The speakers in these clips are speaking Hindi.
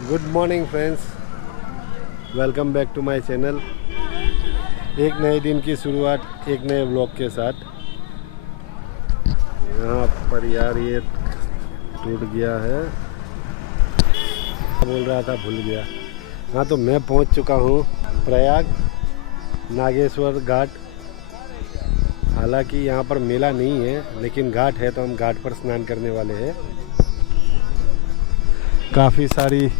Good morning friends, welcome back to my channel. एक नए दिन की शुरुआत एक नए व्लॉग के साथ। यहाँ पर यार ये टूट गया है, बोल रहा था भूल गया। हाँ तो मैं पहुँच चुका हूँ प्रयाग नागेश्वर घाट। हालांकि यहाँ पर मेला नहीं है लेकिन घाट है, तो हम घाट पर स्नान करने वाले हैं। काफ़ी सारी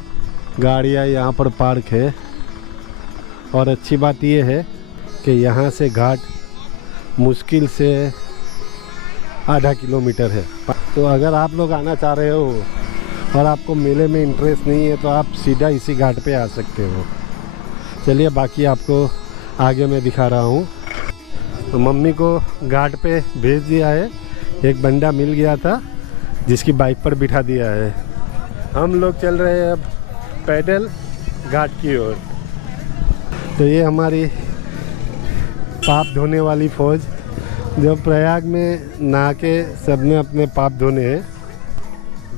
गाड़ियाँ यहाँ पर पार्क है और अच्छी बात यह है कि यहाँ से घाट मुश्किल से आधा किलोमीटर है। तो अगर आप लोग आना चाह रहे हो और आपको मेले में इंटरेस्ट नहीं है तो आप सीधा इसी घाट पे आ सकते हो। चलिए बाकी आपको आगे मैं दिखा रहा हूँ। तो मम्मी को घाट पे भेज दिया है, एक बंदा मिल गया था जिसकी बाइक पर बिठा दिया है। हम लोग चल रहे हैं अब पैदल घाट की ओर। तो ये हमारी पाप धोने वाली फौज, जो प्रयाग में नहा के सबने अपने पाप धोने हैं।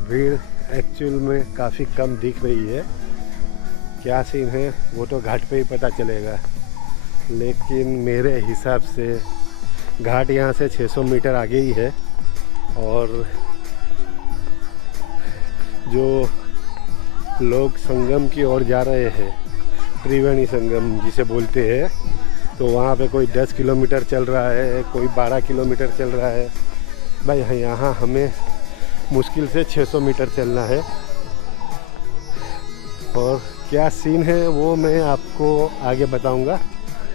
भीड़ एक्चुअल में काफ़ी कम दिख रही है, क्या सीन है वो तो घाट पे ही पता चलेगा। लेकिन मेरे हिसाब से घाट यहाँ से 600 मीटर आगे ही है और जो लोग संगम की ओर जा रहे हैं, त्रिवेणी संगम जिसे बोलते हैं, तो वहाँ पे कोई 10 किलोमीटर चल रहा है, कोई 12 किलोमीटर चल रहा है। भाई यहाँ हमें मुश्किल से 600 मीटर चलना है। और क्या सीन है वो मैं आपको आगे बताऊंगा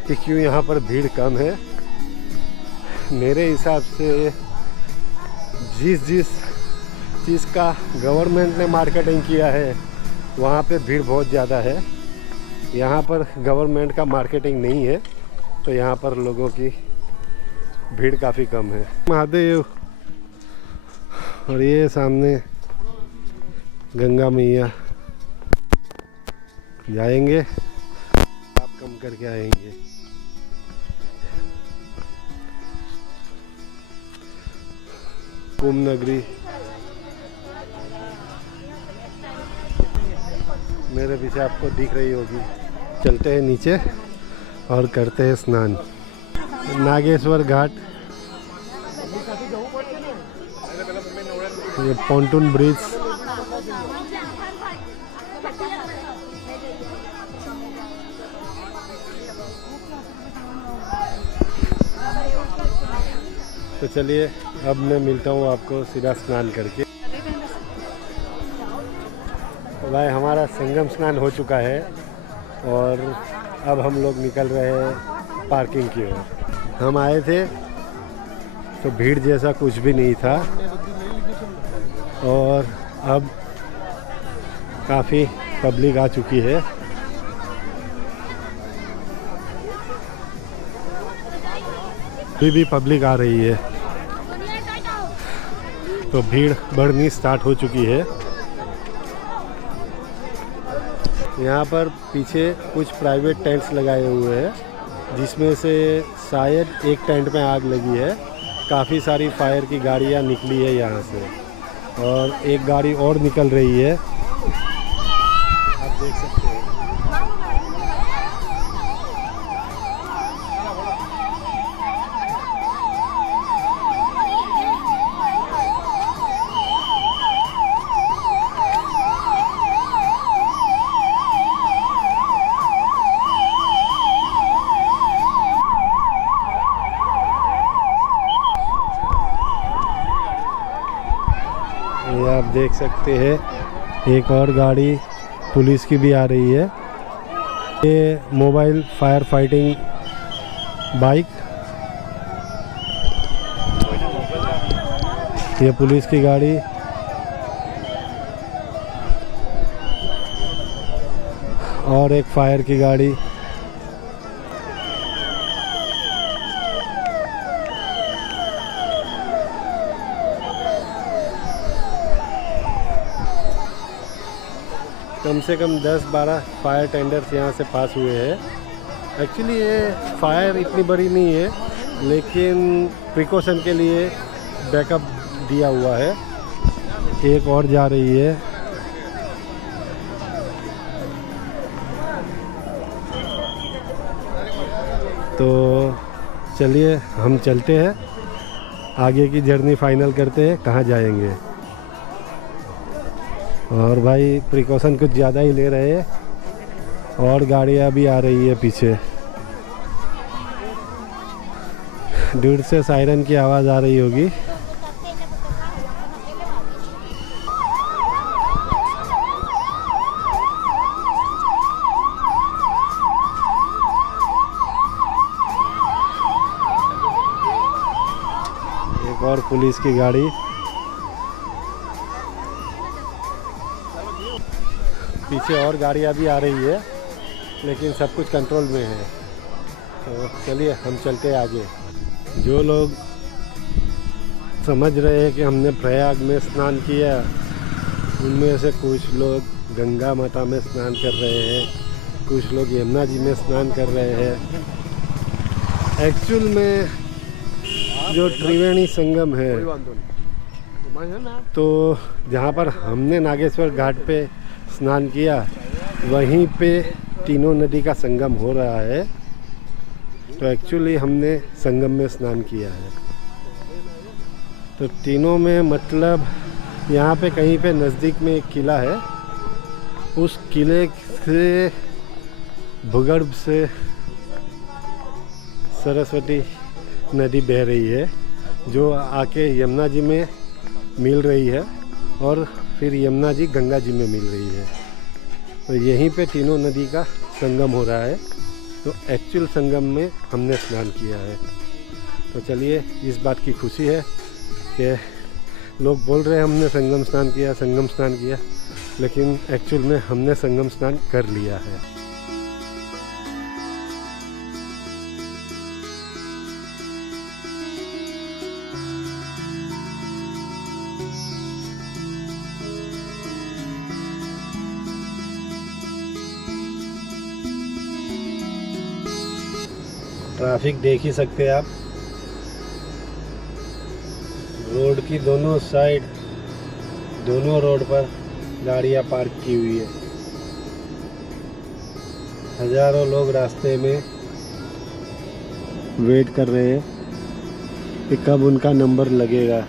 कि क्यों यहाँ पर भीड़ कम है। मेरे हिसाब से जिस चीज़ का गवर्नमेंट ने मार्केटिंग किया है वहाँ पे भीड़ बहुत ज़्यादा है। यहाँ पर गवर्नमेंट का मार्केटिंग नहीं है तो यहाँ पर लोगों की भीड़ काफ़ी कम है। महादेव, और ये सामने गंगा मैया, जाएंगे आप कम करके आएंगे। कुंभ नगरी मेरे पीछे आपको दिख रही होगी। चलते हैं नीचे और करते हैं स्नान। नागेश्वर घाट, ये पॉन्टून ब्रिज, तो चलिए अब मैं मिलता हूँ आपको सीधा स्नान करके। तो भाई हमारा संगम स्नान हो चुका है और अब हम लोग निकल रहे हैं पार्किंग की ओर। हम आए थे तो भीड़ जैसा कुछ भी नहीं था और अब काफ़ी पब्लिक आ चुकी है। अभी भी पब्लिक आ रही है तो भीड़ बढ़नी स्टार्ट हो चुकी है। यहाँ पर पीछे कुछ प्राइवेट टेंट्स लगाए हुए हैं जिसमें से शायद एक टेंट में आग लगी है। काफ़ी सारी फायर की गाड़ियाँ निकली है यहाँ से और एक गाड़ी और निकल रही है, आप देख सकते हैं। ये आप देख सकते हैं एक और गाड़ी पुलिस की भी आ रही है। ये मोबाइल फायर फाइटिंग बाइक, ये पुलिस की गाड़ी, और एक फायर की गाड़ी। कम से कम 10-12 फायर टेंडर्स यहाँ से पास हुए हैं। एक्चुअली ये फायर इतनी बड़ी नहीं है लेकिन प्रिकॉशन के लिए बैकअप दिया हुआ है। एक और जा रही है, तो चलिए हम चलते हैं, आगे की जर्नी फाइनल करते हैं कहाँ जाएंगे। और भाई प्रिकॉशन कुछ ज़्यादा ही ले रहे हैं, और गाड़ियाँ भी आ रही है पीछे। दूर से सायरन की आवाज़ आ रही होगी। एक और पुलिस की गाड़ी, पीछे और गाड़ियाँ भी आ रही है, लेकिन सब कुछ कंट्रोल में है। तो चलिए हम चलते हैं आगे। जो लोग समझ रहे हैं कि हमने प्रयाग में स्नान किया, उनमें से कुछ लोग गंगा माता में स्नान कर रहे हैं, कुछ लोग यमुना जी में स्नान कर रहे हैं। एक्चुअल में जो त्रिवेणी संगम है, तो जहाँ पर हमने नागेश्वर घाट पे स्नान किया, वहीं पे तीनों नदी का संगम हो रहा है। तो एक्चुअली हमने संगम में स्नान किया है। तो तीनों में मतलब यहाँ पे कहीं पे नज़दीक में एक किला है, उस किले से भूगर्भ से सरस्वती नदी बह रही है, जो आके यमुना जी में मिल रही है, और फिर यमुना जी गंगा जी में मिल रही है। तो यहीं पे तीनों नदी का संगम हो रहा है। तो एक्चुअल संगम में हमने स्नान किया है। तो चलिए, इस बात की खुशी है कि लोग बोल रहे हैं हमने संगम स्नान किया, लेकिन एक्चुअल में हमने संगम स्नान कर लिया है। ट्रैफिक देख ही सकते हैं आप, रोड की दोनों साइड, दोनों रोड पर गाड़ियां पार्क की हुई है। हजारों लोग रास्ते में वेट कर रहे हैं कि कब उनका नंबर लगेगा।